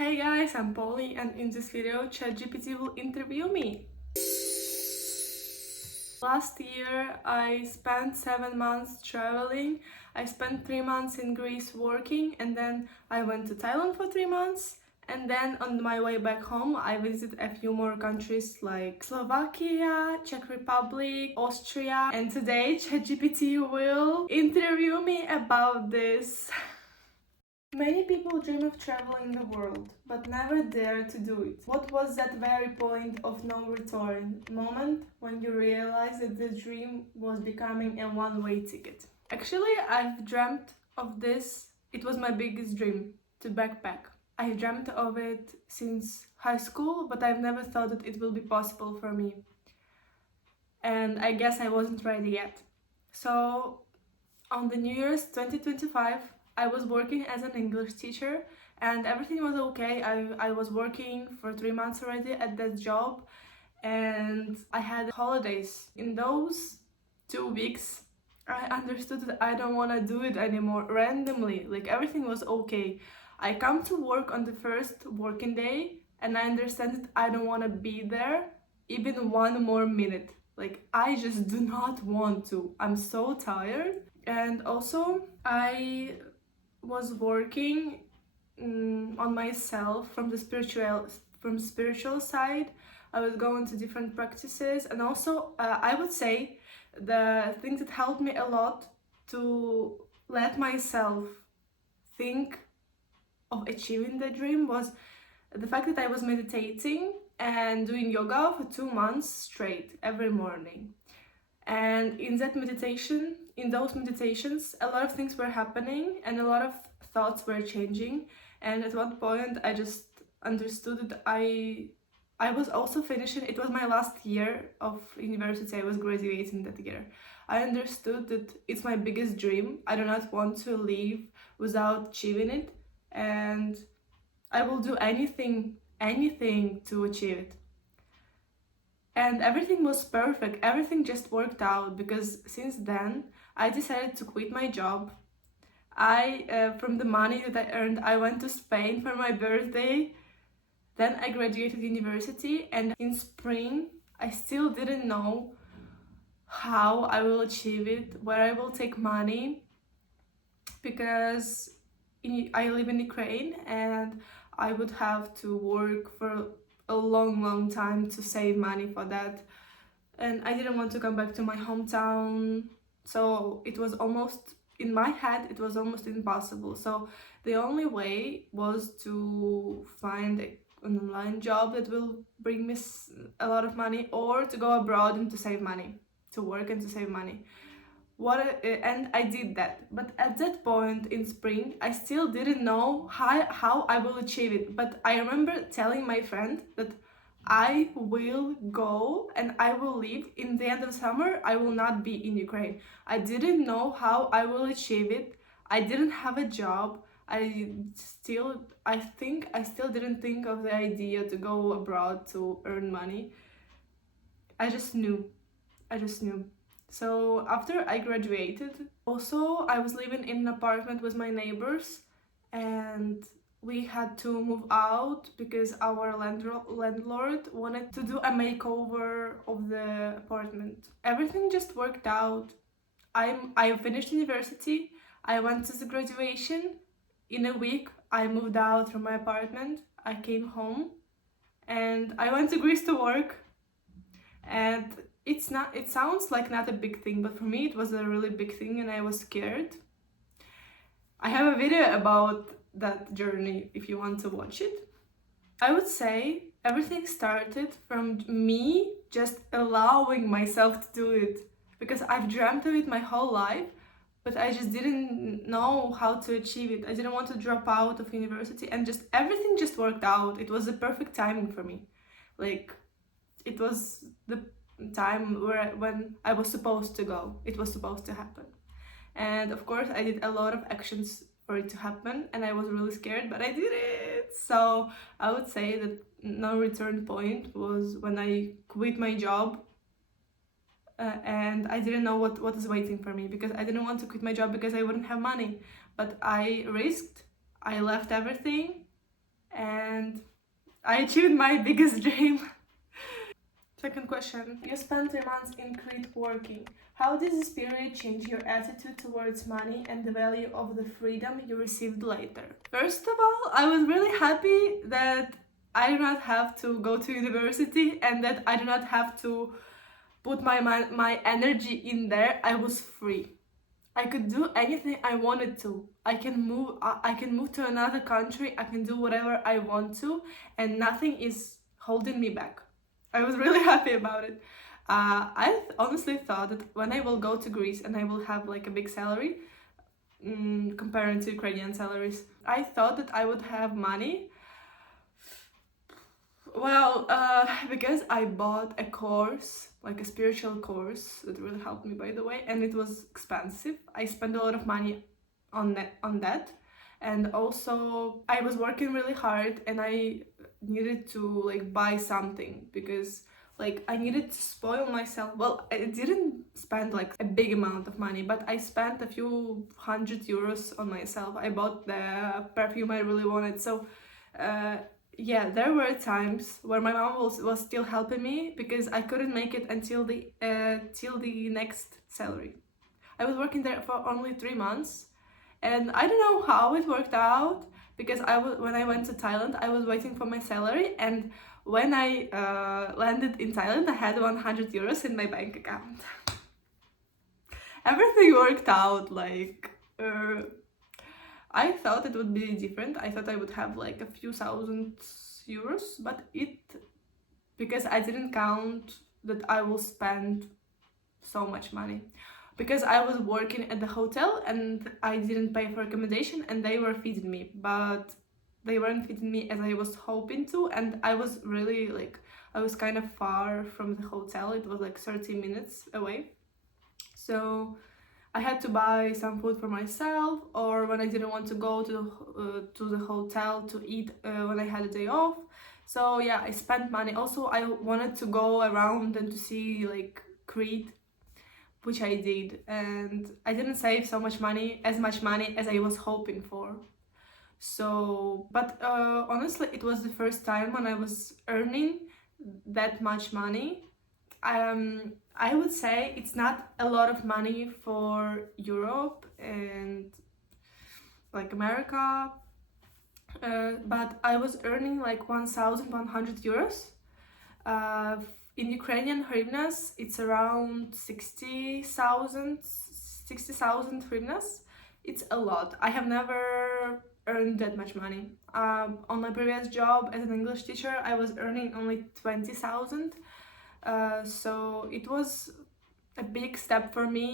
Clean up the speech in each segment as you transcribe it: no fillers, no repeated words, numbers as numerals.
Hey guys, I'm Polly, and in this video ChatGPT will interview me. Last year I spent 7 months traveling. I spent 3 months in Greece working, and then I went to Thailand for 3 months. And then on my way back home, I visited a few more countries like Slovakia, Czech Republic, Austria. And today ChatGPT will interview me about this. Many people dream of traveling the world, but never dare to do it. What was that very point of no return moment when you realized that the dream was becoming a one-way ticket? Actually, I've dreamt of this. It was my biggest dream, to backpack. I dreamt of it since high school, but I've never thought that it will be possible for me. And I guess I wasn't ready yet. So, on the New Year's 2025, I was working as an English teacher and everything was okay. I was working for 3 months already at that job, and I had holidays. In those 2 weeks, I understood that I don't want to do it anymore randomly. Like, everything was okay. I come to work on the first working day and I understand that I don't want to be there even one more minute. Like, I just do not want to. I'm so tired. And also, I was working on myself from the spiritual side. I was going to different practices, and also I would say the thing that helped me a lot to let myself think of achieving the dream was the fact that I was meditating and doing yoga for 2 months straight every morning. And in those meditations, a lot of things were happening and a lot of thoughts were changing. And at one point, I just understood that I was also finishing. It was my last year of university. I was graduating that year. I understood that it's my biggest dream. I do not want to leave without achieving it, and I will do anything to achieve it. And everything was perfect. Everything just worked out, because since then I decided to quit my job. From the money that I earned, I went to Spain for my birthday. Then I graduated university, and in spring I still didn't know how I will achieve it, where I will take money, because I live in Ukraine and I would have to work for a long time to save money for that, and I didn't want to come back to my hometown, so it was almost, in my head, it was almost impossible. So the only way was to find an online job that will bring me a lot of money, or to go abroad and to save money, to work and to save money. And I did that, but at that point in spring I still didn't know how I will achieve it. But I remember telling my friend that I will go and I will leave in the end of summer. I will not be in Ukraine. I didn't know how I will achieve it. I didn't have a job. I think I still didn't think of the idea to go abroad to earn money. I just knew. So after I graduated, also I was living in an apartment with my neighbors, and we had to move out because our landlord wanted to do a makeover of the apartment. Everything just worked out. I finished university, I went to the graduation. In a week I moved out from my apartment, I came home, and I went to Greece to work. And it sounds like not a big thing, but for me it was a really big thing, and I was scared. I have a video about that journey if you want to watch it. I would say everything started from me just allowing myself to do it, because I've dreamt of it my whole life, but I just didn't know how to achieve it. I didn't want to drop out of university, and just everything just worked out. It was the perfect timing for me. Like, it was the time when I was supposed to go. It was supposed to happen. And of course I did a lot of actions for it to happen, and I was really scared, but I did it. So I would say that no return point was when I quit my job, and I didn't know what was waiting for me, because I didn't want to quit my job because I wouldn't have money. But I risked, I left everything, and and I achieved my biggest dream. Second question. You spent 3 months in Crete working. How did this period change your attitude towards money and the value of the freedom you received later? First of all, I was really happy that I do not have to go to university and that I do not have to put my energy in there. I was free. I could do anything I wanted to. I can move to another country. I can do whatever I want to, and nothing is holding me back. I was really happy about it. I honestly thought that when I will go to Greece and I will have like a big salary, comparing to Ukrainian salaries, I thought that I would have money. Well, because I bought a course, like a spiritual course that really helped me, by the way, and it was expensive. I spent a lot of money on that, and also I was working really hard, and I needed to like buy something because like I needed to spoil myself. Well, I didn't spend like a big amount of money, but I spent a few €100 on myself. I bought the perfume I really wanted, so. Yeah, there were times where my mom was still helping me because I couldn't make it until till the next salary. I was working there for only 3 months, and I don't know how it worked out because when I went to Thailand, I was waiting for my salary, and when I landed in Thailand, I had €100 in my bank account. Everything worked out like. I thought it would be different. I thought I would have like a few €1,000, but because I didn't count that I will spend so much money. Because I was working at the hotel and I didn't pay for accommodation and they were feeding me, but they weren't feeding me as I was hoping to, and I was really like, I was kind of far from the hotel. It was like 30 minutes away. So I had to buy some food for myself, or when I didn't want to go to the hotel to eat when I had a day off. So yeah, I spent money. Also, I wanted to go around and to see like Crete, which I did, and I didn't save so much money, as I was hoping for. So, but honestly, it was the first time when I was earning that much money. I would say it's not a lot of money for Europe and like America, but I was earning like €1,100. In Ukrainian hryvnias, it's around 60,000 hryvnias. It's a lot. I have never earned that much money. On my previous job as an English teacher, I was earning only 20,000. So it was a big step for me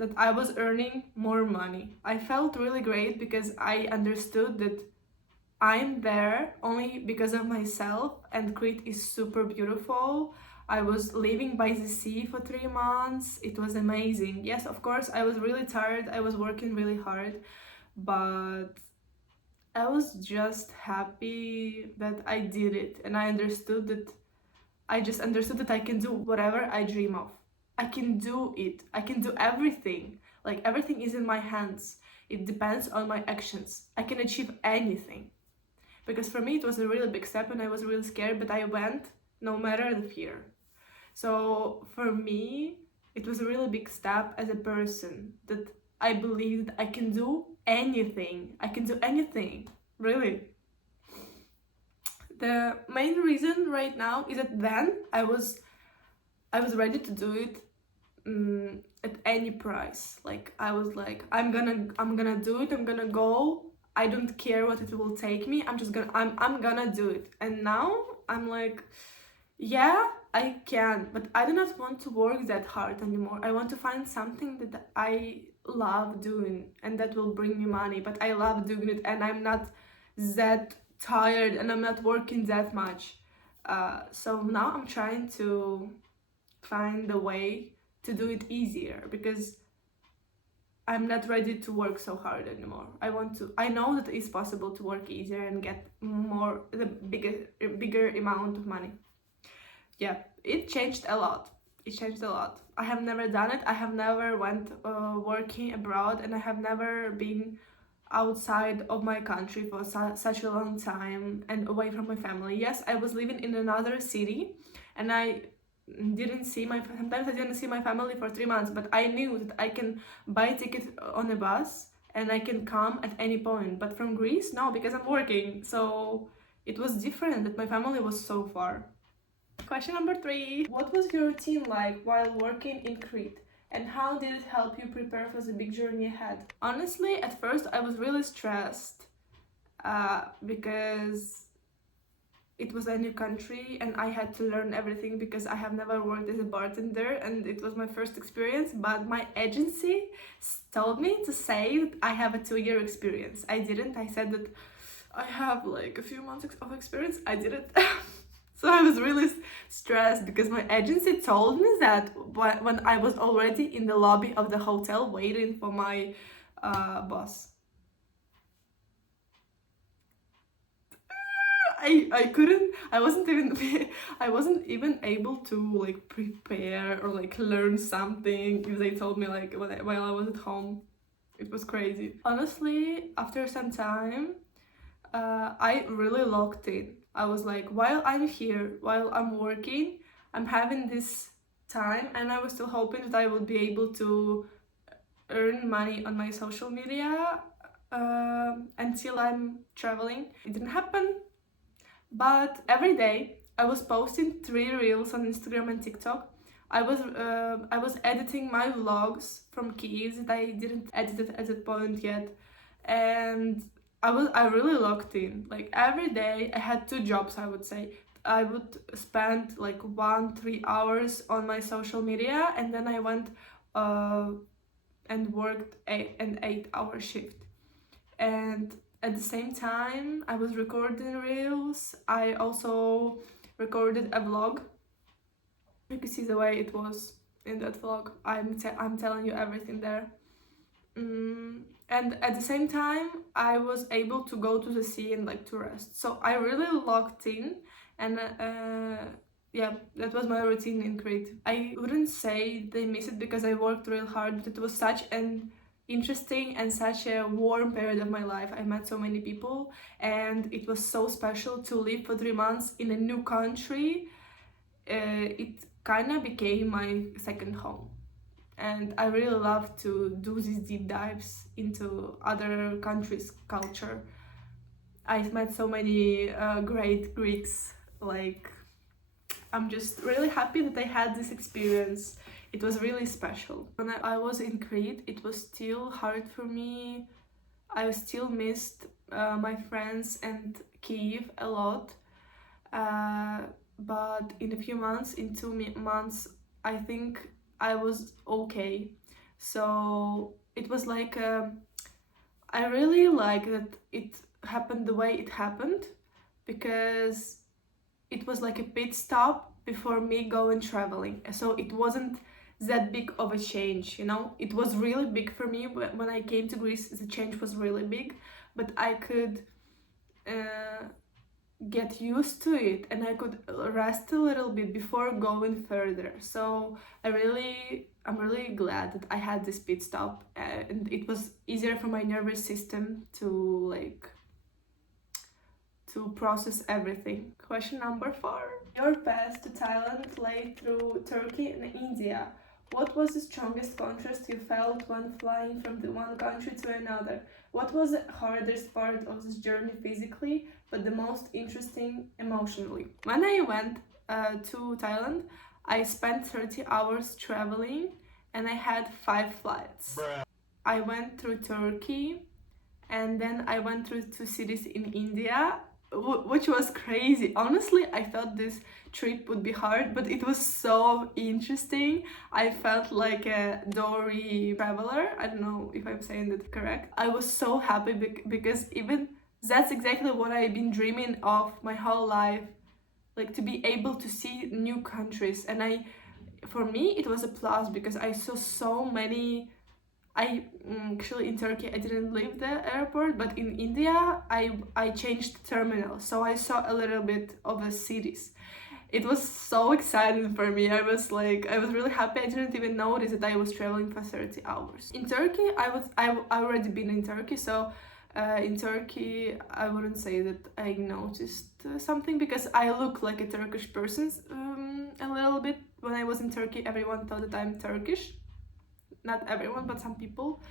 that I was earning more money. I felt really great because I understood that I'm there only because of myself, and Crete is super beautiful. I was living by the sea for 3 months. It was amazing. Yes, of course, I was really tired. I was working really hard, but I was just happy that I did it, and I just understood that I can do whatever I dream of. I can do it. I can do everything. Like, everything is in my hands. It depends on my actions. I can achieve anything. Because for me, it was a really big step and I was really scared, but I went no matter the fear. So for me, it was a really big step as a person that I believed I can do anything. I can do anything, really. The main reason right now is that then I was ready to do it at any price. Like, I was like, I'm gonna do it. I'm gonna go. I don't care what it will take me. I'm gonna do it. And now I'm like, yeah, I can, but I do not want to work that hard anymore. I want to find something that I love doing and that will bring me money, but I love doing it and I'm not that tired and I'm not working that much. So now I'm trying to find a way to do it easier because I'm not ready to work so hard anymore. I know that it's possible to work easier and get the bigger amount of money. Yeah, it changed a lot. I have never done it. I have never went working abroad, and I have never been outside of my country for such a long time and away from my family. Yes, I was living in another city, and sometimes I didn't see my family for 3 months, but I knew that I can buy a ticket on a bus and I can come at any point. But from Greece, no, because I'm working, so it was different that my family was so far. Question number 3. What was your routine like while working in Crete? And how did it help you prepare for the big journey ahead? Honestly, at first I was really stressed because it was a new country and I had to learn everything because I have never worked as a bartender and it was my first experience. But my agency told me to say that I have a 2-year experience. I didn't. I said that I have like a few months of experience. I didn't. So I was really stressed because my agency told me that when I was already in the lobby of the hotel waiting for my boss. I wasn't even able to like prepare or like learn something if they told me like while I was at home. It was crazy. Honestly, after some time, I really locked in. I was like, while I'm here, while I'm working, I'm having this time, and I was still hoping that I would be able to earn money on my social media until I'm traveling. It didn't happen, but every day I was posting 3 reels on Instagram and TikTok. I was editing my vlogs from Kyiv that I didn't edit it at that point yet, and I really locked in. Like every day I had 2 jobs, I would say. I would spend like 1-3 hours on my social media, and then I went and worked an 8-hour shift. And at the same time I was recording reels. I also recorded a vlog. You can see the way it was in that vlog. I'm telling you everything there. And at the same time I was able to go to the sea and like to rest. So I really locked in, and yeah, that was my routine in Crete. I wouldn't say they miss it because I worked real hard, but it was such an interesting and such a warm period of my life. I met so many people, and it was so special to live for 3 months in a new country. It kind of became my second home, and I really love to do these deep dives into other countries' culture. I've met so many great Greeks. Like, I'm just really happy that I had this experience. It was really special. When I was in Crete, it was still hard for me. I still missed my friends and Kyiv a lot. But in a few months, in 2 months, I think I was okay. So it was like I really like that it happened the way it happened, because it was like a pit stop before me going traveling. So it wasn't that big of a change, you know. It was really big for me when I came to Greece. The change was really big, but I could get used to it, and I could rest a little bit before going further. So I'm really glad that I had this pit stop, and it was easier for my nervous system to process everything. Question number 4. Your path to Thailand lay through Turkey and India. What was the strongest contrast you felt when flying from the one country to another? What was the hardest part of this journey physically, but the most interesting emotionally? When I went to Thailand, I spent 30 hours traveling, and I had 5 flights. Bruh. I went through Turkey, and then I went through 2 cities in India, which was crazy. Honestly, I thought this trip would be hard, but it was so interesting. I felt like a Dory traveler. I don't know if I'm saying that correct. I was so happy because even that's exactly what I've been dreaming of my whole life, like to be able to see new countries. And for me it was a plus because I saw so many. Actually in Turkey I didn't leave the airport, but in India I changed terminal, so I saw a little bit of the cities. It was so exciting for me. I was really happy. I didn't even notice that I was traveling for 30 hours. In Turkey, I already been in Turkey, so In Turkey, I wouldn't say that I noticed something because I look like a Turkish person a little bit. When I was in Turkey, everyone thought that I'm Turkish. Not everyone, but some people.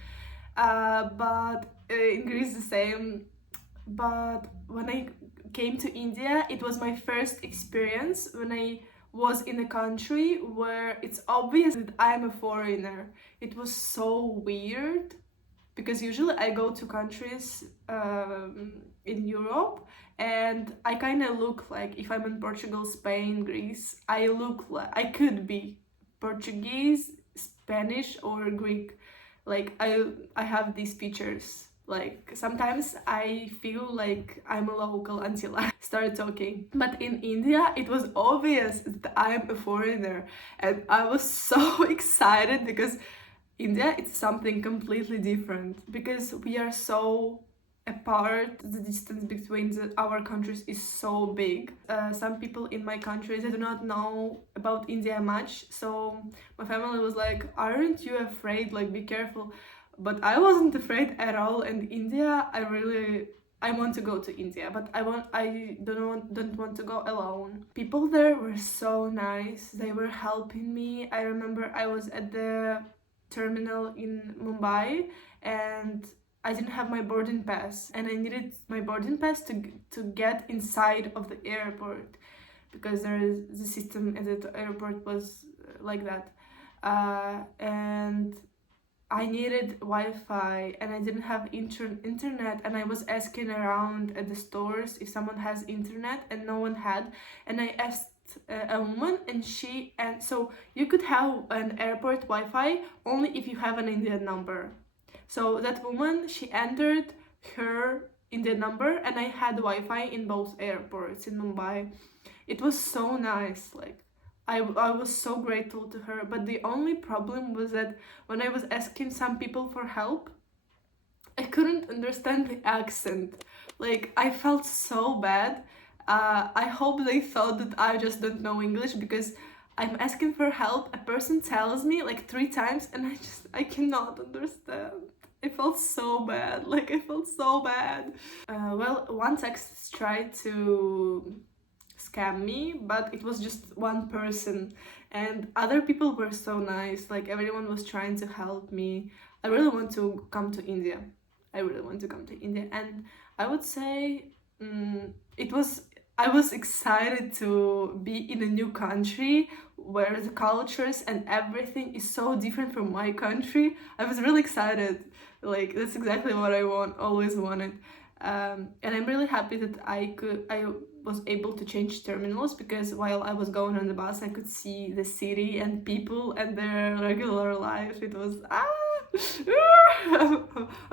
But in Greece, the same. But when I came to India, it was my first experience when I was in a country where it's obvious that I'm a foreigner. It was so weird because usually I go to countries in Europe and I kind of look like, if I'm in Portugal, Spain, Greece, I look like I could be Portuguese, Spanish, or Greek. Like I have these features. Like sometimes I feel like I'm a local until I start talking. But in India, it was obvious that I'm a foreigner, and I was so excited because India, it's something completely different because we are so apart. The distance between our countries is so big. Some people in my country, they do not know about India much, so my family was like, aren't you afraid, like be careful? But I wasn't afraid at all. And India, I want to go to India, but I don't want to go alone. People there were so nice. They were helping me. I remember I was at the terminal in Mumbai and I didn't have my boarding pass, and I needed my boarding pass to get inside of the airport because the system at the airport was like that. And I needed Wi-Fi and I didn't have internet, and I was asking around at the stores if someone has internet, and no one had. And I asked a woman, and so you could have an airport Wi-Fi only if you have an Indian number. So that woman, she entered her Indian number, and I had Wi-Fi in both airports in Mumbai. It was so nice, like I was so grateful to her. But the only problem was that when I was asking some people for help, I couldn't understand the accent. Like, I felt so bad. I hope they thought that I just don't know English because I'm asking for help. A person tells me like 3 times and I cannot understand. I felt so bad. Like, I felt so bad. Well, one taxist tried to scam me, but it was just one person, and other people were so nice. Like, everyone was trying to help me. I really want to come to India. I really want to come to India, and I would say I was excited to be in a new country where the cultures and everything is so different from my country. I was really excited. Like, that's exactly what I always wanted. And I'm really happy that I was able to change terminals, because while I was going on the bus, I could see the city and people and their regular life. It was I'm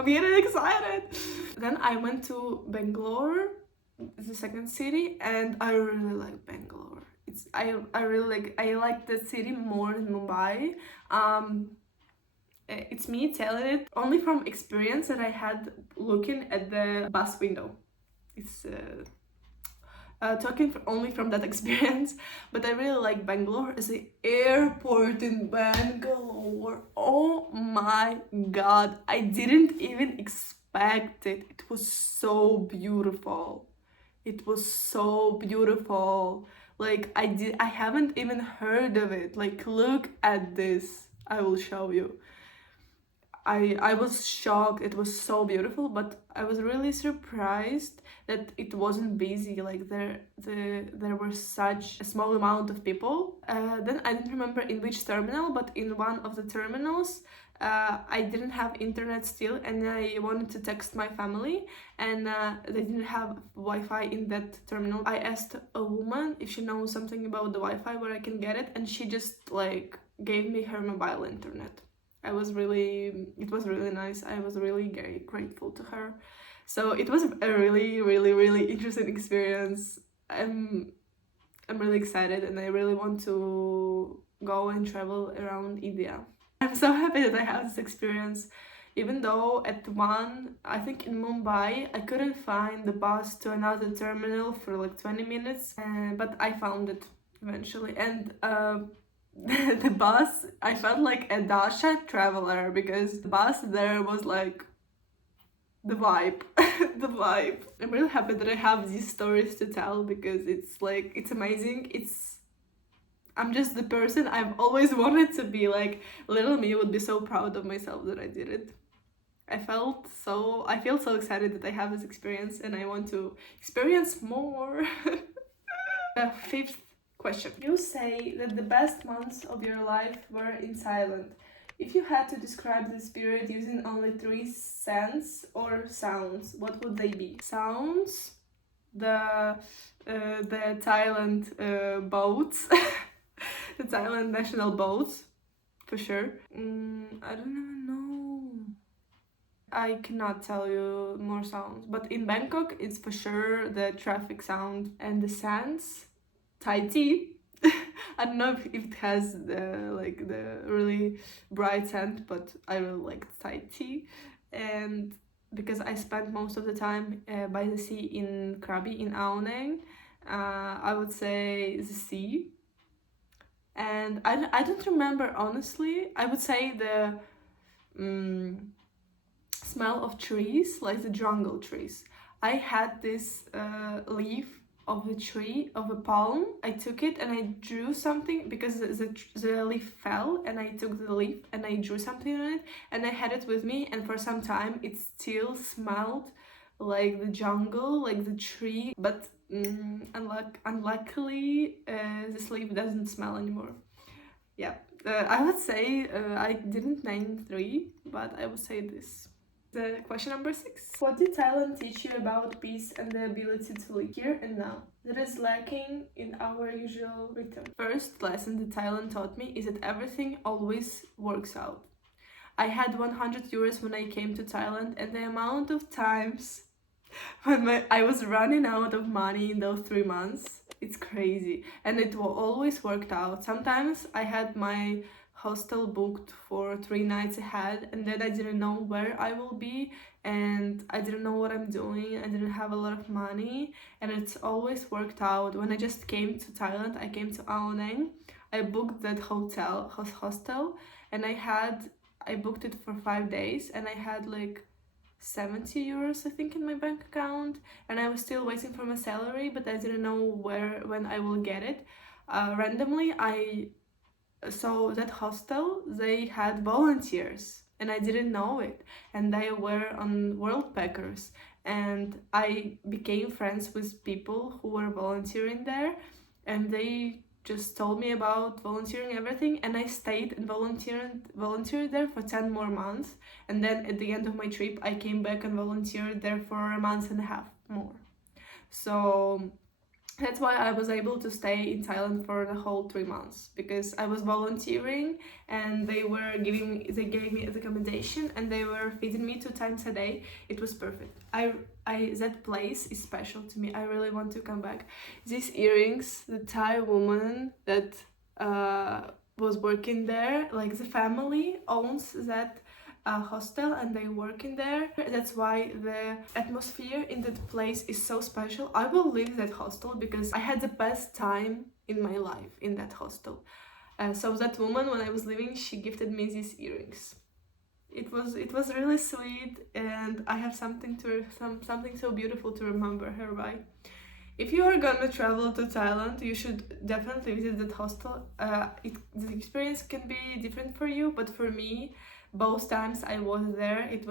getting excited. Then I went to Bangalore, the second city, and I really like Bangalore. I like the city more than Mumbai. It's me telling it only from experience that I had looking at the bus window. It's talking only from that experience, but I really like Bangalore as the airport in Bangalore. Oh my god, I didn't even expect it. It was so beautiful. It was so beautiful. Like, I haven't even heard of it. Like, look at this. I will show you. I was shocked. It was so beautiful, but I was really surprised that it wasn't busy. Like, there were such a small amount of people. Then I didn't remember in which terminal, but in one of the terminals, I didn't have internet still, and I wanted to text my family, and they didn't have Wi-Fi in that terminal. I asked a woman if she knows something about the Wi-Fi where I can get it, and she just like gave me her mobile internet. It was really nice. I was really very grateful to her. So it was a really, really, really interesting experience. I'm really excited, and I really want to go and travel around India. I'm so happy that I had this experience, even though I think in Mumbai, I couldn't find the bus to another terminal for like 20 minutes, but I found it eventually. And the bus, I felt like a Dasha traveler, because the bus there was like the vibe. The vibe. I'm really happy that I have these stories to tell because it's like, it's amazing. I'm just the person I've always wanted to be. Like, little me would be so proud of myself that I did it. I feel so excited that I have this experience and I want to experience more. The fifth question. You say that the best months of your life were in Thailand. If you had to describe this period using only 3 scents or sounds, what would they be? Sounds, the Thailand boats, the Thailand national boats, for sure. I don't even know. I cannot tell you more sounds, but in Bangkok, it's for sure the traffic sound and the scents. Thai tea. I don't know if it has the really bright scent, but I really like Thai tea, and because I spent most of the time by the sea in Krabi in Ao, I would say the sea. And I don't remember honestly. I would say the smell of trees, like the jungle trees. I had this leaf of a tree, of a palm. I took it and I drew something because the leaf fell, and I took the leaf and I drew something on it, and I had it with me, and for some time it still smelled like the jungle, like the tree, but unluckily this leaf doesn't smell anymore. Yeah, I would say I didn't name 3, but I would say this. The question number 6. What did Thailand teach you about peace and the ability to live here and now that is lacking in our usual rhythm? First lesson that Thailand taught me is that everything always works out. I had 100 euros when I came to Thailand, and the amount of times when I was running out of money in those 3 months, it's crazy. And it always worked out. Sometimes I had my hostel booked for 3 nights ahead, and then I didn't know where I will be, and I didn't know what I'm doing. I didn't have a lot of money, and it's always worked out. When I just came to Thailand, I came to Ao, I booked that hostel, and I booked it for 5 days, and I had like 70 euros I think in my bank account, and I was still waiting for my salary, but I didn't know when I will get it. Randomly I saw that hostel, they had volunteers, and I didn't know it, and they were on world packers, and I became friends with people who were volunteering there, and they just told me about volunteering everything, and I stayed and volunteered there for 10 more months, and then at the end of my trip I came back and volunteered there for a month and a half more. So that's why I was able to stay in Thailand for the whole 3 months, because I was volunteering, and they gave me the accommodation, and they were feeding me 2 times a day. It was perfect. That place is special to me. I really want to come back. These earrings, the Thai woman that was working there, like the family owns that hostel, and they work in there. That's why the atmosphere in that place is so special. I will leave that hostel because I had the best time in my life in that hostel. So that woman, when I was leaving, she gifted me these earrings. It was really sweet, and I have something so beautiful to remember her by. If you are gonna travel to Thailand, you should definitely visit that hostel. The experience can be different for you, but for me, both times I was there, it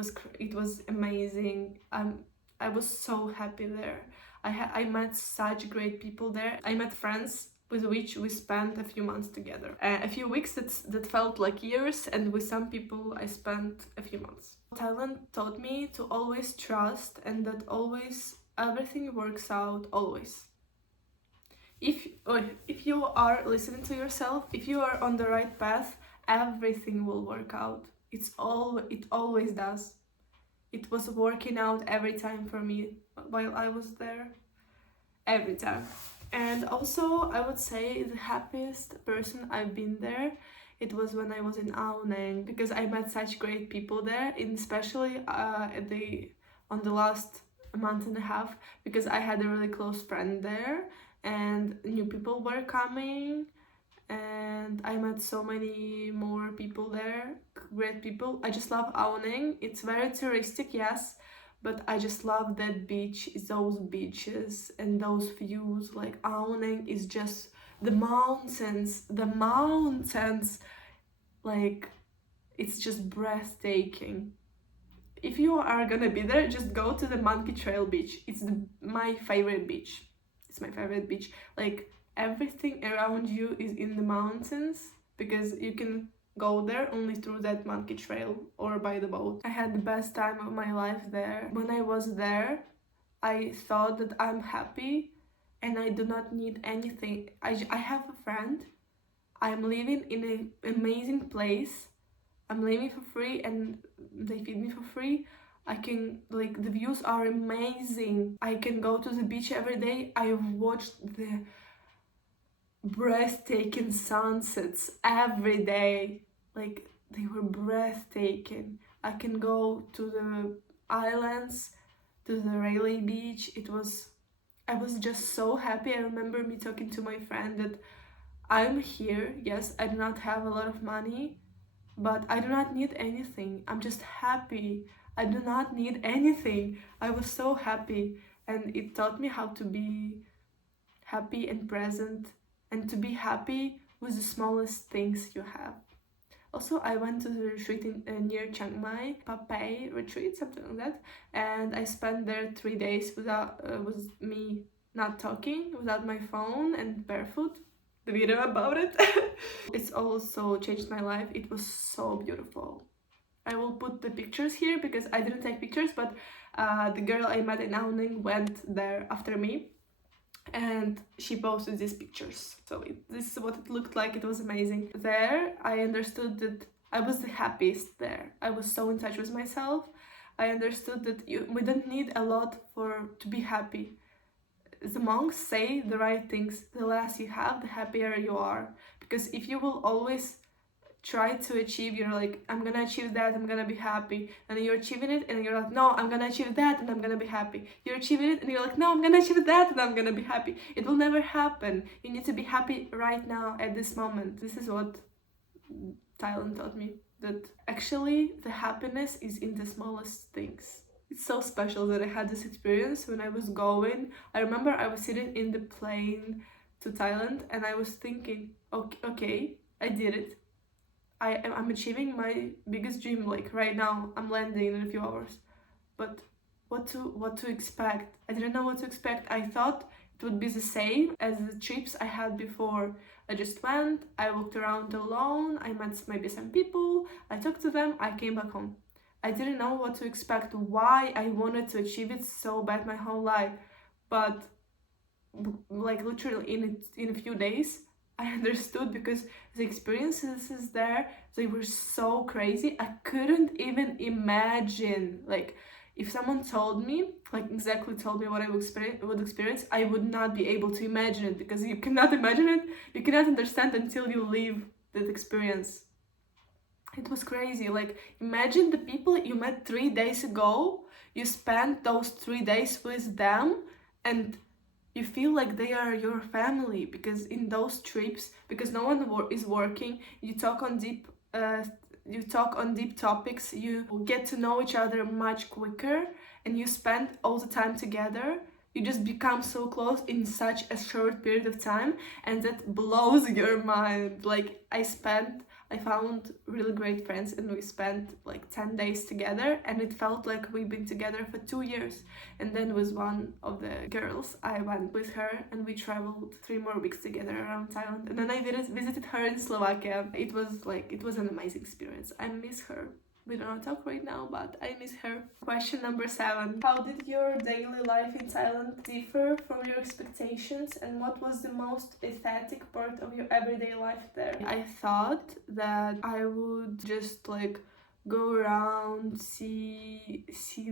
was amazing. I was so happy there. I met such great people there. I met friends with which we spent a few months together. A few weeks that felt like years, and with some people I spent a few months. Thailand taught me to always trust, and that always everything works out, always. If you are listening to yourself, if you are on the right path, everything will work out. It always does. It was working out every time for me while I was there. Every time. And also, I would say the happiest person I've been there, it was when I was in Ao, because I met such great people there, and especially on the last month and a half, because I had a really close friend there, and new people were coming, and I met so many more people there, great people. I just love Ao. It's very touristic, yes, but I just love that beach, those beaches and those views. Like Aoneng is just the mountains, like it's just breathtaking. If you are gonna be there, just go to the Monkey Trail beach. It's my favorite beach. It's my favorite beach. Like everything around you is in the mountains because you can go there only through that Monkey Trail or by the boat. I had the best time of my life there. When I was there, I thought that I'm happy and I do not need anything. I have a friend. I'm living in an amazing place. I'm living for free and they feed me for free. I can, like, the views are amazing. I can go to the beach every day. I've watched the breathtaking sunsets every day. Like, they were breathtaking. I can go to the islands, to the Raleigh beach. I was just so happy. I remember me talking to my friend that I'm here. Yes, I do not have a lot of money, but I do not need anything. I'm just happy. I do not need anything. I was so happy, and it taught me how to be happy and present and to be happy with the smallest things you have. Also, I went to the retreat near Chiang Mai, Papay retreat, something like that, and I spent there 3 days with me not talking, without my phone and barefoot. The video about it. It's also changed my life. It was so beautiful. I will put the pictures here because I didn't take pictures, but the girl I met in Aoneng went there after me and she posted these pictures. So this is what it looked like. It was amazing. There, I understood that I was the happiest there. I was so in touch with myself. I understood that we don't need a lot to be happy. The monks say the right things. The less you have, the happier you are. Because if you will always try to achieve, you're like, I'm gonna achieve that, I'm gonna be happy, and you're achieving it and you're like, no, I'm gonna achieve that and I'm gonna be happy. You're achieving it and you're like, no, I'm gonna achieve that and I'm gonna be happy. It will never happen. You need to be happy right now at this moment. This is what Thailand taught me, that actually the happiness is in the smallest things. It's so special that I had this experience when I was going. I remember I was sitting in the plane to Thailand and I was thinking, okay, I did it. I'm achieving my biggest dream, like right now. I'm landing in a few hours. But what to expect? I didn't know what to expect. I thought it would be the same as the trips I had before. I just went, I walked around alone, I met maybe some people, I talked to them, I came back home. I didn't know what to expect, why I wanted to achieve it so bad my whole life. But like literally in a few days, I understood, because the experiences there, they were so crazy. I couldn't even imagine. Like, if someone told me, like exactly told me what I would experience, I would not be able to imagine it, because you cannot imagine it, you cannot understand until you live that experience. It was crazy. Like, imagine the people you met 3 days ago, you spent those 3 days with them, and you feel like they are your family, because in those trips, because no one is working, you talk on deep topics, you get to know each other much quicker, and you spend all the time together. You just become so close in such a short period of time, and that blows your mind. Like, I found really great friends, and we spent like 10 days together, and it felt like we've been together for 2 years. And then with one of the girls, I went with her and we traveled 3 more weeks together around Thailand. And then I visited her in Slovakia. It was an amazing experience. I miss her. We don't talk right now, but I miss her. Question number 7. How did your daily life in Thailand differ from your expectations, and what was the most aesthetic part of your everyday life there? I thought that I would just like go around, see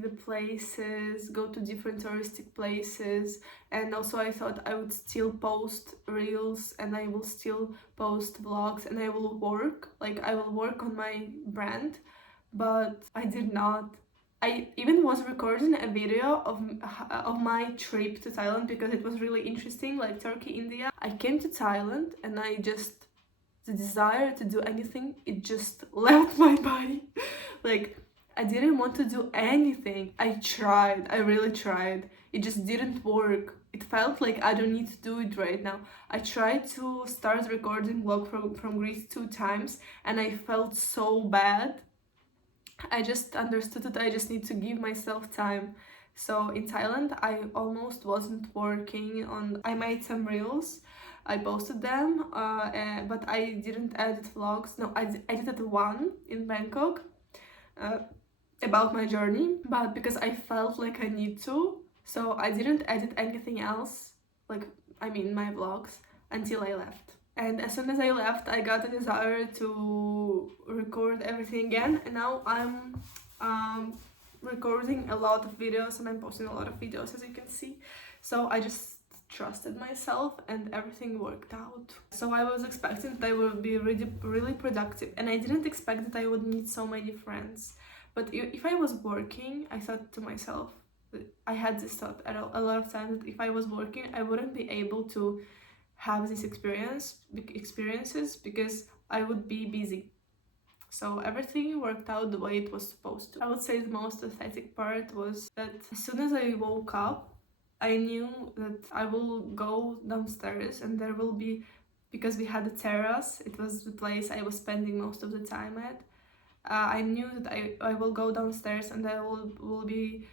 the places, go to different touristic places, and also I thought I would still post reels and I will still post vlogs and I will work on my brand. But I did not. I even was recording a video of my trip to Thailand, because it was really interesting, like Turkey, India. I came to Thailand and the desire to do anything, it just left my body. Like, I didn't want to do anything. I tried, I really tried. It just didn't work. It felt like I don't need to do it right now. I tried to start recording vlog from Greece 2 times and I felt so bad. I just understood that I just need to give myself time. So in Thailand, I almost wasn't working on. I made some reels, I posted them, but I didn't edit vlogs. No, I edited one in Bangkok uh, about my journey, but because I felt like I need to, so I didn't edit anything else, like I mean my vlogs, until I left. And as soon as I left, I got a desire to record everything again, and now I'm recording a lot of videos and I'm posting a lot of videos, as you can see. So I just trusted myself and everything worked out. So I was expecting that I would be really productive, and I didn't expect that I would meet so many friends. But if I was working, I thought to myself, I had this thought a lot of times, that if I was working, I wouldn't be able to have these experiences because I would be busy. So everything worked out the way it was supposed to. I would say the most aesthetic part was that as soon as I woke up, I knew that I will go downstairs and there will be, because we had a terrace, it was the place I was spending most of the time at. I knew that I will go downstairs and there will be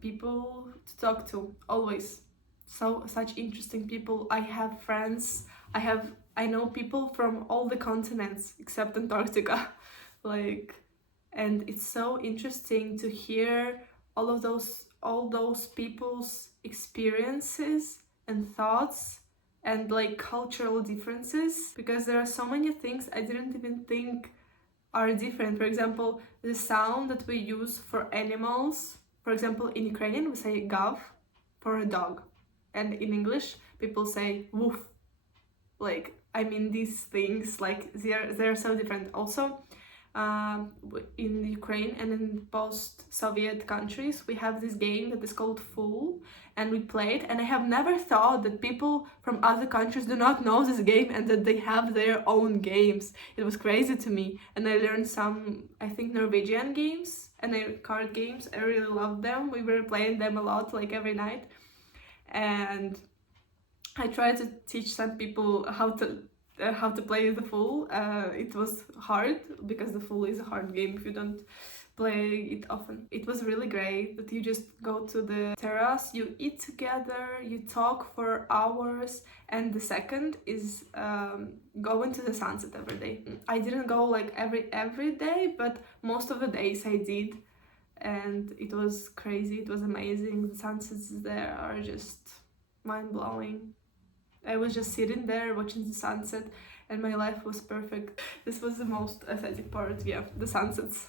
people to talk to, always. So such interesting people. I have friends, I know people from all the continents except Antarctica. Like, and it's so interesting to hear all those people's experiences and thoughts and like cultural differences, because there are so many things I didn't even think are different. For example, the sound that we use for animals. For example, in Ukrainian we say gav for a dog, and in English people say woof. Like, I mean, these things, like, they're so different. Also, in Ukraine and in post-Soviet countries, we have this game that is called Fool, and we play it, and I have never thought that people from other countries do not know this game and that they have their own games. It was crazy to me, and I learned some, I think, Norwegian games and card games. I really loved them. We were playing them a lot, like every night, and I tried to teach some people how to play the Fool. It was hard because the Fool is a hard game if you don't play it often. It was really great that you just go to the terrace, you eat together, you talk for hours, and the second is going to the sunset every day. I didn't go like every day, but most of the days I did, and it was crazy. It was amazing. The sunsets there are just mind-blowing. I was just sitting there watching the sunset and my life was perfect. This was the most aesthetic part, yeah, the sunsets,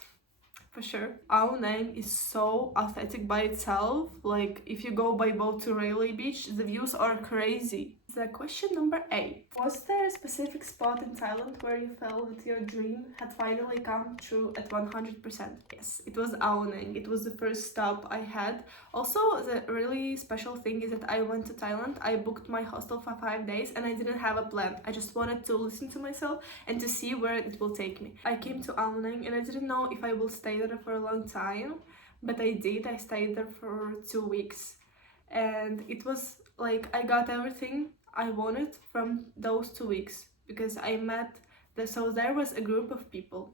for sure. Our name is so aesthetic by itself. Like, if you go by boat to Railway Beach, the views are crazy. The question number 8. Was there a specific spot in Thailand where you felt that your dream had finally come true at 100%? Yes, it was Ao Nang. It was the first stop I had. Also, the really special thing is that I went to Thailand. I booked my hostel for 5 days and I didn't have a plan. I just wanted to listen to myself and to see where it will take me. I came to Ao Nang and I didn't know if I will stay there for a long time, but I did. I stayed there for 2 weeks and it was like I got everything I wanted from those 2 weeks, because I met so there was a group of people,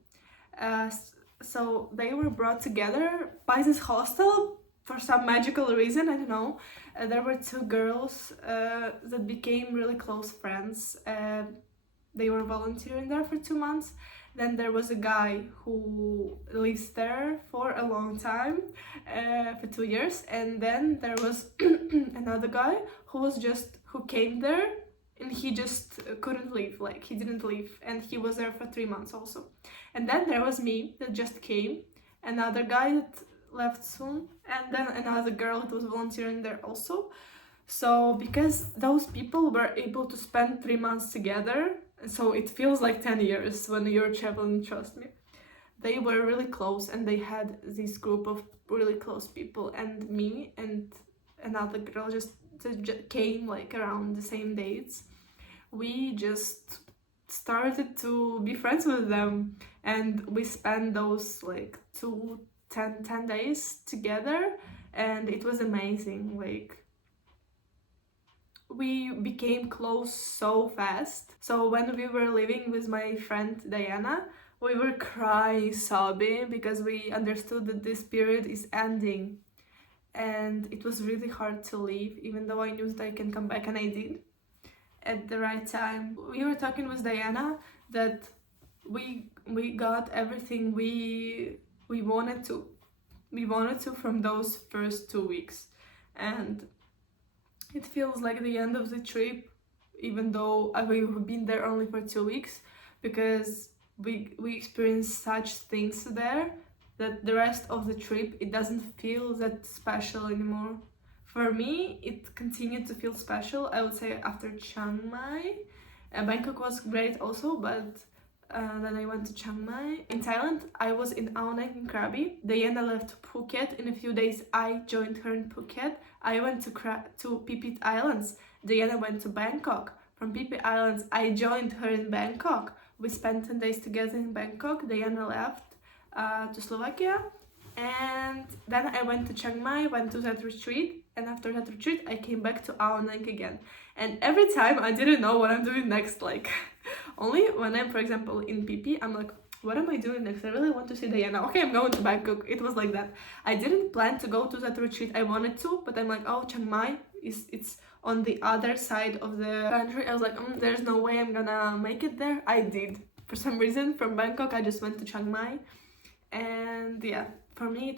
so they were brought together by this hostel for some magical reason, I don't know. There were 2 girls that became really close friends. They were volunteering there for 2 months. Then there was a guy who lives there for a long time, for 2 years, and then there was another guy who came there and he just couldn't leave, like he didn't leave, and he was there for 3 months also. And then there was me that just came, another guy that left soon, and then another girl that was volunteering there also. So because those people were able to spend 3 months together, so it feels like 10 years when you're traveling, trust me. They were really close and they had this group of really close people, and me and another girl just came like around the same dates. We just started to be friends with them and we spent those like 10 days together, and it was amazing. Like, we became close so fast. So when we were living with my friend Diana, we were crying, sobbing, because we understood that this period is ending. And it was really hard to leave, even though I knew that I can come back, and I did at the right time. We were talking with Diana that we got everything we wanted to. We wanted to from those first 2 weeks. And it feels like the end of the trip, even though we've been there only for 2 weeks, because we experienced such things there that the rest of the trip, it doesn't feel that special anymore. For me, it continued to feel special, I would say, after Chiang Mai. Bangkok was great also, but then I went to Chiang Mai. In Thailand, I was in Ao Nang and Krabi. Diana left Phuket. In a few days, I joined her in Phuket. I went to Phi Phi Islands. Diana went to Bangkok. From Phi Phi Islands, I joined her in Bangkok. We spent 10 days together in Bangkok. Diana left to Slovakia. And then I went to Chiang Mai, went to that retreat. And after that retreat, I came back to Ao Nang again. And every time I didn't know what I'm doing next. Like, only when I'm, for example, in Phi Phi, I'm like, what am I doing next? I really want to see Diana. Okay, I'm going to Bangkok. It was like that. I didn't plan to go to that retreat. I wanted to, but I'm like, oh, Chiang Mai it's on the other side of the country. I was like, there's no way I'm gonna make it there. I did. For some reason, from Bangkok, I just went to Chiang Mai. And yeah, for me,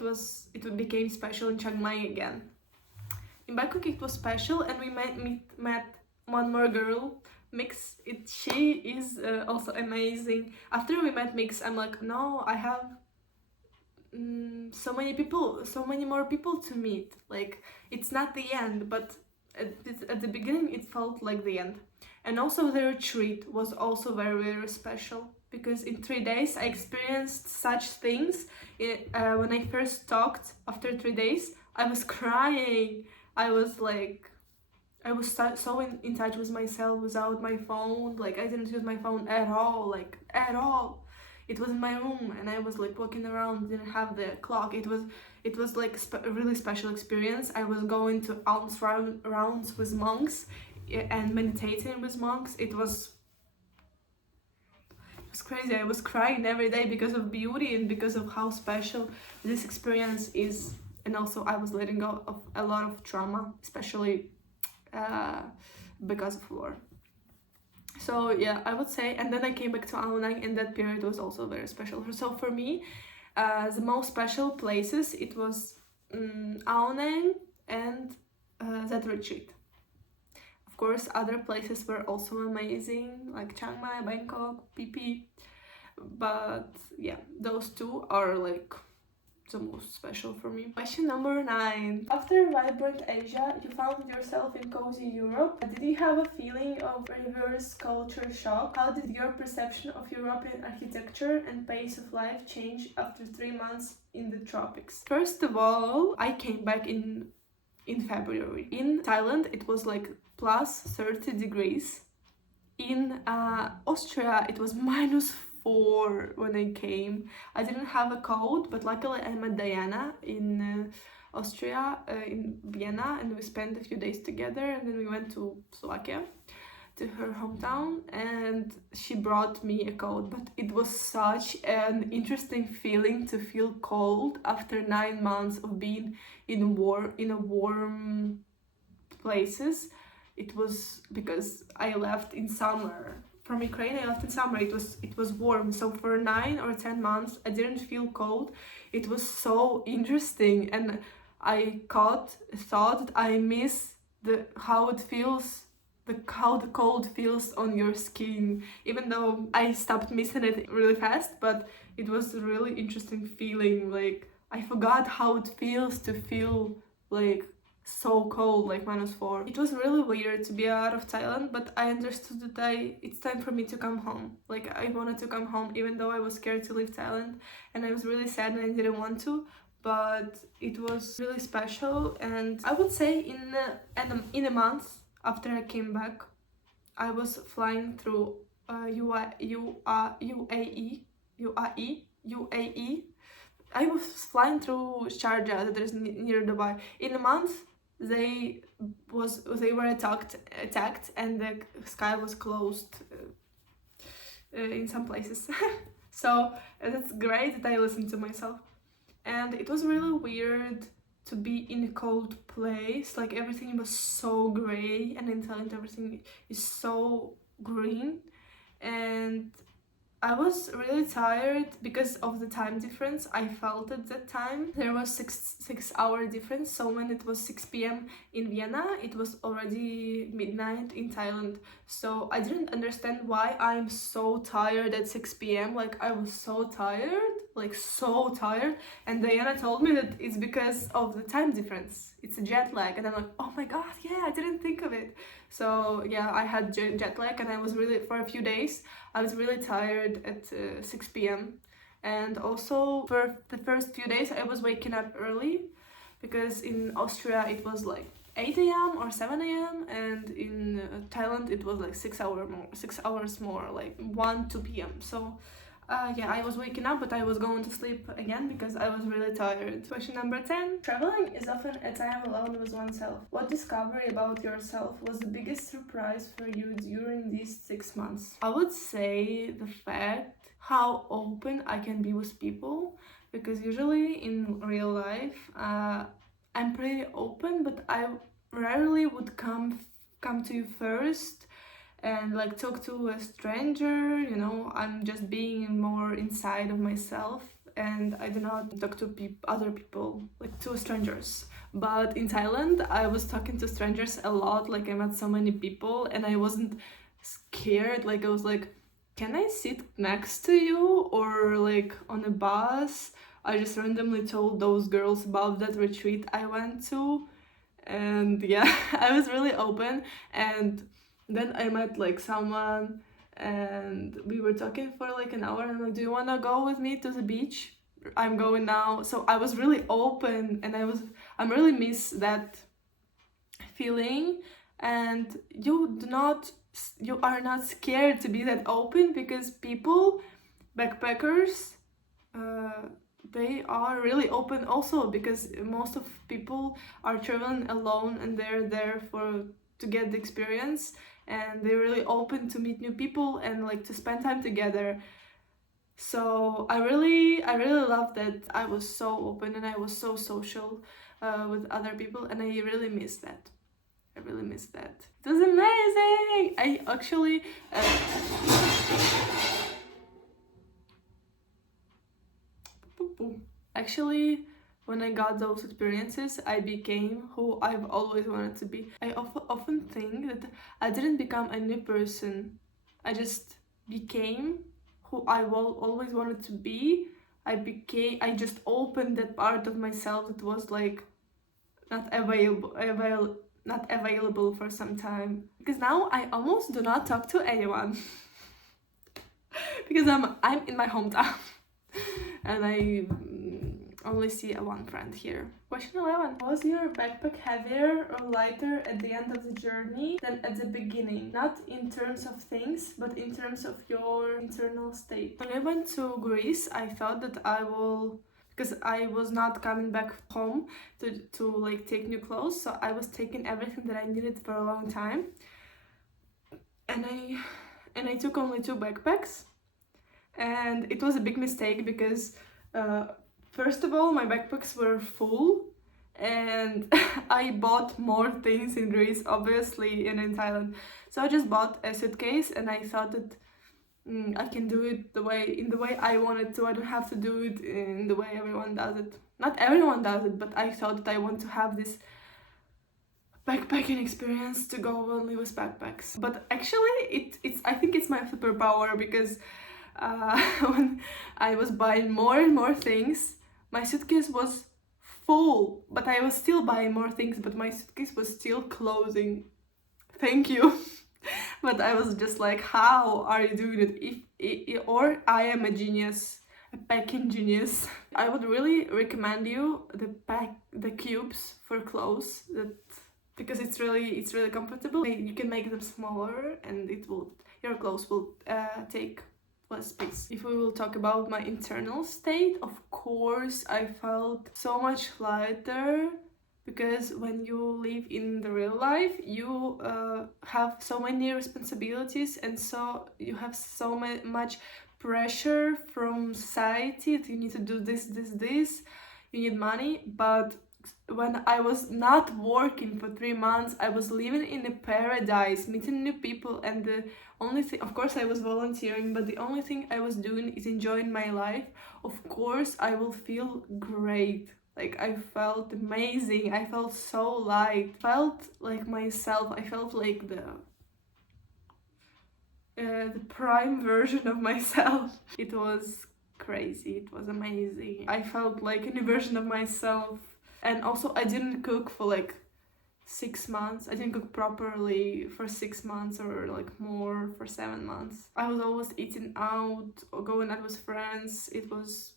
it became special in Chiang Mai again. In Bangkok, it was special, and we met one more girl, Mix. She is also amazing. After we met Mix, I'm like, no, I have so many more people to meet. Like, it's not the end, but at the beginning, it felt like the end. And also the retreat was also very, very special, because in 3 days I experienced such things. When I first talked, after 3 days, I was crying. I was so in touch with myself without my phone. Like, I didn't use my phone at all, like, at all. It was in my room, and I was like walking around, didn't have the clock. It was like a really special experience. I was going to alms rounds with monks and meditating with monks. It was crazy. I was crying every day because of beauty and because of how special this experience is. And also, I was letting go of a lot of trauma, especially because of war. So yeah, I would say, and then I came back to Ao Nang, and that period was also very special. So for me, the most special places, it was Ao Nang and that retreat. Of course, other places were also amazing, like Chiang Mai, Bangkok, Phi Phi. But yeah, those two are like the most special for me. Question number 9. After vibrant Asia, you found yourself in cozy Europe. Did you have a feeling of reverse culture shock? How did your perception of European architecture and pace of life change after 3 months in the tropics? First of all, I came back in February. In Thailand, it was like plus 30 degrees. In Austria, it was -4 when I came. I didn't have a coat, but luckily I met Diana in Austria, in Vienna, and we spent a few days together, and then we went to Slovakia, to her hometown, and she brought me a coat. But it was such an interesting feeling to feel cold after 9 months of being in warm places. It was because I left in summer. From Ukraine, I left in summer. It was warm, so for 9 or 10 months I didn't feel cold. It was so interesting, and I thought that I miss how the cold feels on your skin, even though I stopped missing it really fast. But it was a really interesting feeling. Like, I forgot how it feels to feel like so cold, like -4. It was really weird to be out of Thailand, but I understood that it's time for me to come home. Like, I wanted to come home, even though I was scared to leave Thailand, and I was really sad and I didn't want to. But it was really special, and I would say in a month after I came back, I was flying through UAE, I was flying through Sharjah, that is near Dubai. In a month, they were attacked, and the sky was closed in some places. So that's great that I listened to myself. And it was really weird to be in a cold place. Like everything was so gray, and in Thailand everything is so green. And I was really tired because of the time difference. I felt at that time there was six hour difference. So when it was 6 p.m. in Vienna, it was already midnight in Thailand. So I didn't understand why I'm so tired at 6 p.m. Like I was so tired, like so tired. And Diana told me that it's because of the time difference. It's a jet lag, and I'm like, oh my god, yeah, I didn't think of it. So yeah, I had jet lag, and I was really, for a few days I was really tired at 6 p.m. And also for the first few days I was waking up early, because in Austria it was like 8 a.m. or 7 a.m. and in Thailand it was like 6 hours more, like 2 p.m. So yeah, I was waking up, but I was going to sleep again because I was really tired. Question number 10. Traveling is often a time alone with oneself. What discovery about yourself was the biggest surprise for you during these 6 months? I would say the fact how open I can be with people, because usually in real life I'm pretty open, but I rarely would come to you first and like talk to a stranger. You know, I'm just being more inside of myself, and I do not talk to other people, like to strangers. But in Thailand I was talking to strangers a lot. Like I met so many people and I wasn't scared. Like I was like, can I sit next to you? Or like on a bus I just randomly told those girls about that retreat I went to. And yeah, I was really open. And then I met like someone, and we were talking for like an hour, and I'm like, do you want to go with me to the beach? I'm going now. So I was really open, and I'm really miss that feeling. And you are not scared to be that open, because people, backpackers, they are really open also, because most of people are traveling alone and they're there to get the experience, and they're really open to meet new people and like to spend time together. So I really love that I was so open and I was so social with other people, and I really miss that. It was amazing. I actually Actually, when I got those experiences, I became who I've always wanted to be. I often think that I didn't become a new person. I just became who I always wanted to be. I just opened that part of myself that was like not available for some time. Because now I almost do not talk to anyone. Because I'm in my hometown. And I only see one friend here. Question 11. Was your backpack heavier or lighter at the end of the journey than at the beginning? Not in terms of things, but in terms of your internal state. When I went to Greece, I thought that I will, because I was not coming back home to like take new clothes, so I was taking everything that I needed for a long time. And I took only 2 backpacks. And it was a big mistake, because first of all, my backpacks were full, and I bought more things in Greece, obviously, and in Thailand. So I just bought a suitcase, and I thought that I can do it in the way I wanted to. I don't have to do it in the way everyone does it. Not everyone does it, but I thought that I want to have this backpacking experience to go only with backpacks. But actually, I think it's my superpower, because when I was buying more and more things, my suitcase was full, but I was still buying more things, but my suitcase was still closing. Thank you. But I was just like, how are you doing it? Or I am a genius, a packing genius. I would really recommend you the cubes for clothes, because it's really comfortable. You can make them smaller, and your clothes will take was peace. If we will talk about my internal state, of course I felt so much lighter, because when you live in the real life, you have so many responsibilities, and so you have so much pressure from society that you need to do this, you need money. But when I was not working for 3 months, I was living in a paradise, meeting new people, and the only thing, of course I was volunteering, but the only thing I was doing is enjoying my life. Of course I will feel great. Like, I felt amazing, I felt so light, felt like myself, I felt like the prime version of myself. It was crazy, it was amazing. I felt like a new version of myself. And also I didn't cook for like 6 months. I didn't cook properly for 6 months, or like more, for 7 months. I was always eating out or going out with friends. It was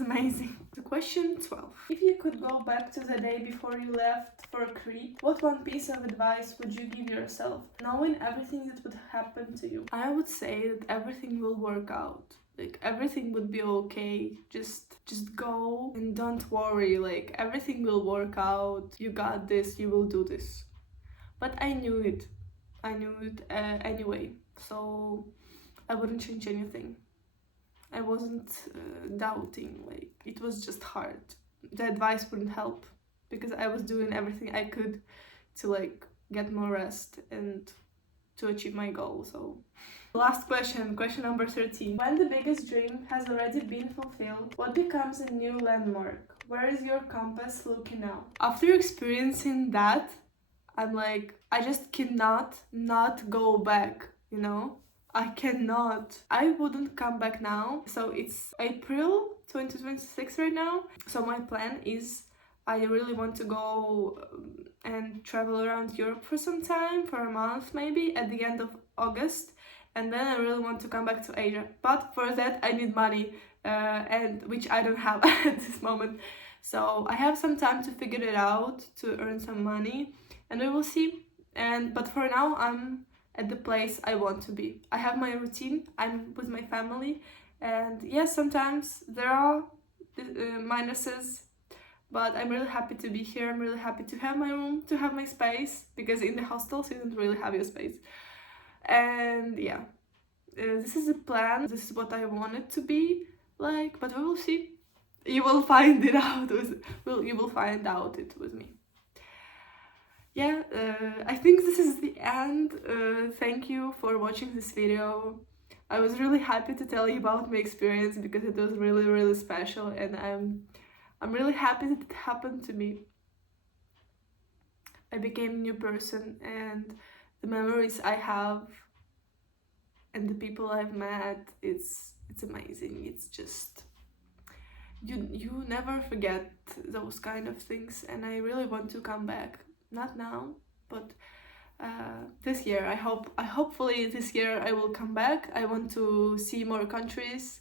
amazing. So question 12. If you could go back to the day before you left for Crete, what one piece of advice would you give yourself, knowing everything that would happen to you? I would say that everything will work out. Like, everything would be okay. Just go and don't worry. Like, everything will work out. You got this. You will do this. But I knew it. Anyway. So I wouldn't change anything. I wasn't doubting. Like, it was just hard. The advice wouldn't help, because I was doing everything I could to like get more rest and to achieve my goal. So last question number 13. When the biggest dream has already been fulfilled, what becomes a new landmark? Where is your compass looking now? After experiencing that, I'm like, I just cannot not go back, you know? I cannot. I wouldn't come back now. So it's April 2026 right now. So my plan is, I really want to go and travel around Europe for some time, for a month maybe, at the end of August. And then I really want to come back to Asia. But for that I need money, and which I don't have at this moment. So I have some time to figure it out, to earn some money, and we will see. But for now, I'm at the place I want to be. I have my routine, I'm with my family, and yes, sometimes there are minuses, but I'm really happy to be here. I'm really happy to have my room, to have my space, because in the hostels you don't really have your space. And yeah, this is the plan, this is what I want it to be like, but we will see. You will find it out you will find out it with me. Yeah, I think this is the end. Thank you for watching this video. I was really happy to tell you about my experience, because it was really special, and I'm really happy that it happened to me. I became a new person, and the memories I have and the people I've met, it's amazing. It's just, you never forget those kind of things, and I really want to come back. Not now, but this year. Hopefully this year I will come back. I want to see more countries,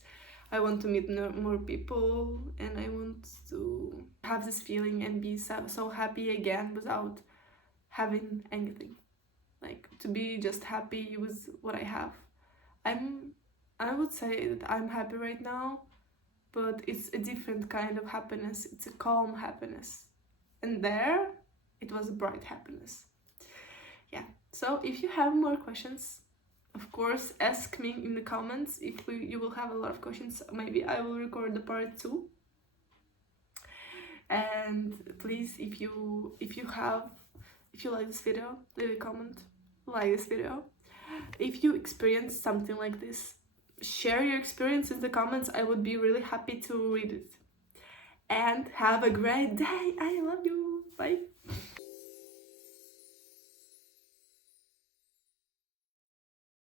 I want to meet more people, and I want to have this feeling and be so happy again without having anything. Like, to be just happy with what I have. I would say that I'm happy right now, but it's a different kind of happiness. It's a calm happiness, and there it was a bright happiness. Yeah, so if you have more questions, of course ask me in the comments. If you will have a lot of questions, maybe I will record the part 2. And please, if you like this video, leave a comment, like this video. If you experience something like this, share your experience in the comments. I would be really happy to read it. And have a great day. I love you. Bye.